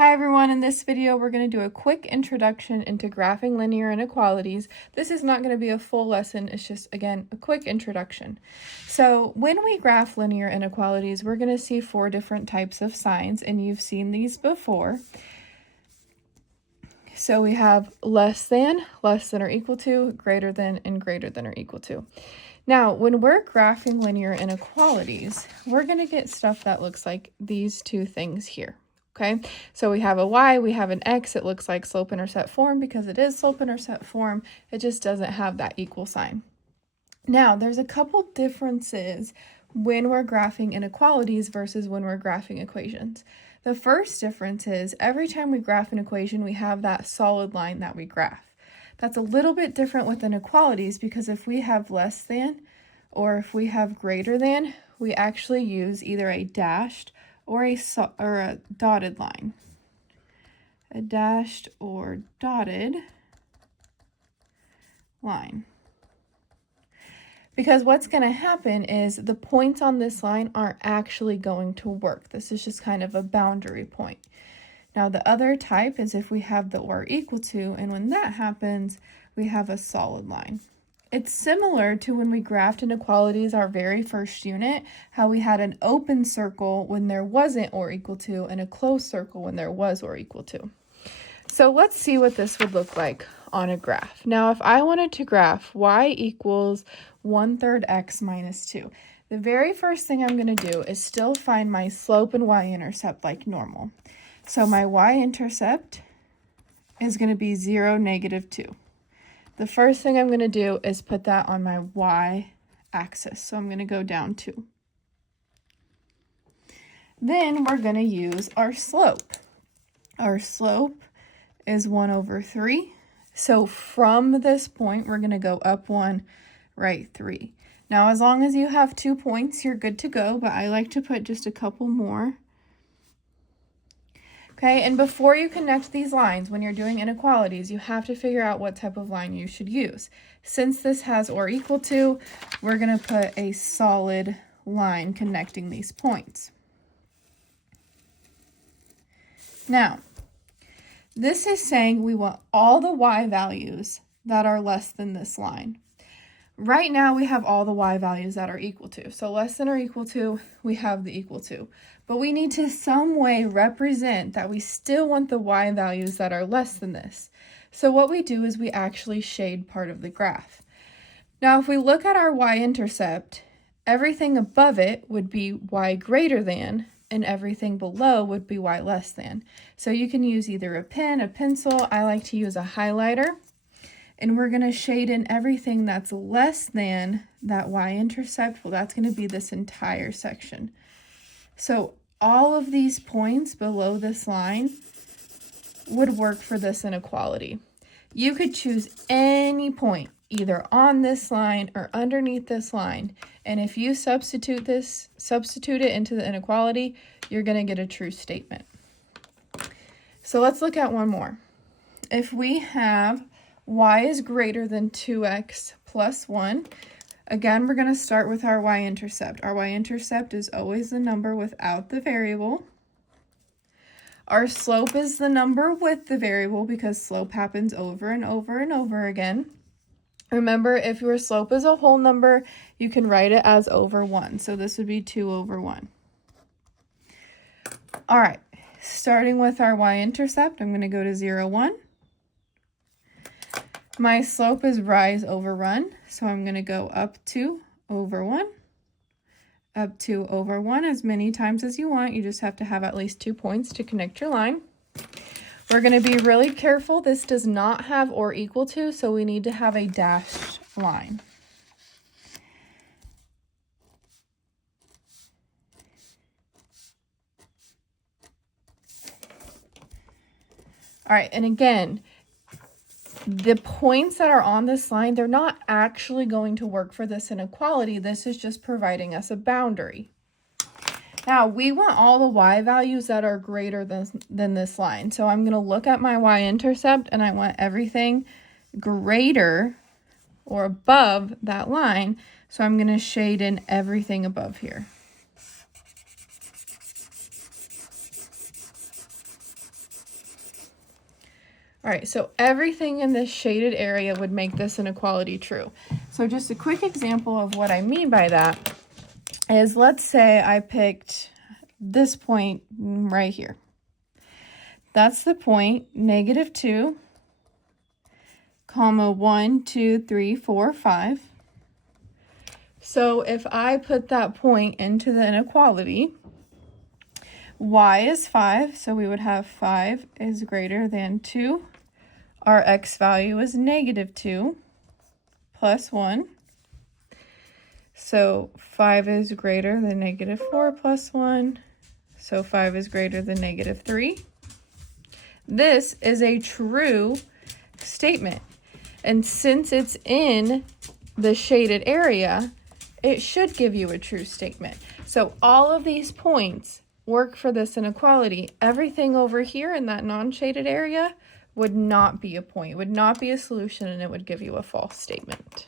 Hi everyone, in this video we're going to do a quick introduction into graphing linear inequalities. This is not going to be a full lesson, it's just, again, a quick introduction. So when we graph linear inequalities, we're going to see four different types of signs, and you've seen these before. So we have less than or equal to, greater than, and greater than or equal to. Now, when we're graphing linear inequalities, we're going to get stuff that looks like these two things here. Okay, so we have a y, we have an x. It looks like slope-intercept form because it is slope-intercept form. It just doesn't have that equal sign. Now, there's a couple differences when we're graphing inequalities versus when we're graphing equations. The first difference is every time we graph an equation, we have that solid line that we graph. That's a little bit different with inequalities because if we have less than or if we have greater than, we actually use either a dashed or a dotted line. A dashed or dotted line. Because what's going to happen is the points on this line aren't actually going to work. This is just kind of a boundary point. Now the other type is if we have the or equal to, and when that happens, we have a solid line. It's similar to when we graphed inequalities our very first unit, how we had an open circle when there wasn't or equal to and a closed circle when there was or equal to. So let's see what this would look like on a graph. Now, if I wanted to graph y equals 1/3 x minus 2, the very first thing I'm going to do is still find my slope and y-intercept like normal. So my y-intercept is going to be 0, -2. The first thing I'm going to do is put that on my y-axis. So I'm going to go down 2. Then we're going to use our slope. Our slope is 1/3. So from this point, we're going to go up 1, right 3. Now, as long as you have 2 points, you're good to go, but I like to put just a couple more. Okay, and before you connect these lines, when you're doing inequalities, you have to figure out what type of line you should use. Since this has or equal to, we're going to put a solid line connecting these points. Now, this is saying we want all the y values that are less than this line. Right now, we have all the y values that are equal to. So less than or equal to, we have the equal to. But we need to some way represent that we still want the y values that are less than this. So what we do is we actually shade part of the graph. Now, if we look at our y-intercept, everything above it would be y greater than, and everything below would be y less than. So you can use either a pen, a pencil. I like to use a highlighter. And we're going to shade in everything that's less than that y-intercept. Well, that's going to be this entire section. So all of these points below this line would work for this inequality. You could choose any point, either on this line or underneath this line. And if you substitute it into the inequality, you're going to get a true statement. So let's look at one more. If we have y is greater than 2x plus 1. Again, we're going to start with our y-intercept. Our y-intercept is always the number without the variable. Our slope is the number with the variable because slope happens over and over and over again. Remember, if your slope is a whole number, you can write it as over 1. So this would be 2/1. All right, starting with our y-intercept, I'm going to go to 0, 1. My slope is rise over run, so I'm going to go up 2/1, up 2/1 as many times as you want. You just have to have at least 2 points to connect your line. We're going to be really careful. This does not have or equal to, so we need to have a dashed line. All right, and again, the points that are on this line, they're not actually going to work for this inequality. This is just providing us a boundary. Now, we want all the y values that are greater than this line. So I'm going to look at my y-intercept, and I want everything greater or above that line. So I'm going to shade in everything above here. All right, so everything in this shaded area would make this inequality true. So just a quick example of what I mean by that is, let's say I picked this point right here. That's the point -2, comma 1, 2, 3, 4, 5. So if I put that point into the inequality, y is 5, so we would have 5 is greater than 2. Our x value is -2 plus 1. So 5 is greater than -4 plus 1. So 5 is greater than -3. This is a true statement. And since it's in the shaded area, it should give you a true statement. So all of these points work for this inequality. Everything over here in that non-shaded area would not be a point, would not be a solution, and it would give you a false statement.